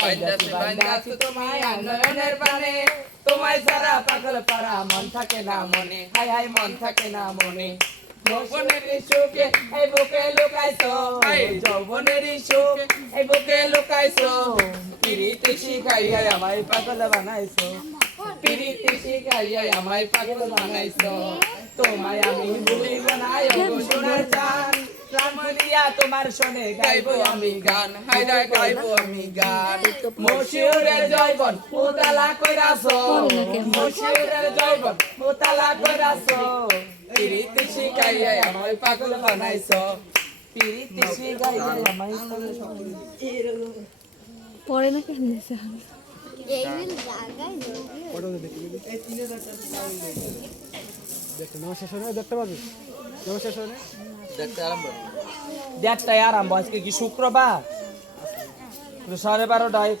বাইন্দাছি তোমায় আনয়নের পানে তোমায় সারা পাগল পারা মন থাকে না মনে হাই হাই মন থাকে না মনে যৌবনের সুখে এই বুকে লুকাইছো যৌবনের সুখে এই বুকে লুকাইছো পিরিতি শিখাইয়া আমায় পাগল বানাইছো পিরিতি শিখাইয়া আমায় পাগল বানাইছো তোমায় আমি ভুলিব না গো সোনার চাঁদ রামলিয়া তোমার শোনে গাইবো আমি গান হায়দা গাইবো আমি গান মশিউরের জয়বন উতালা কইরাছো মশিউরের জয়বন উতালা কইরাছো পিরিতি শিখাইয়া আমায় পাগল বানাইছো পিরিতি শিখাইয়া আমায় পাগল বানাইছো পড়ে না কেন এই জায়গায় এই 3000 টাকা দেখতে নাও শেষ হয় দেখতে পাবি নাও শেষ হয় দেখতে আরম্ভ দেখতে আরম্ভ আজকে কি শুক্রবার 12:30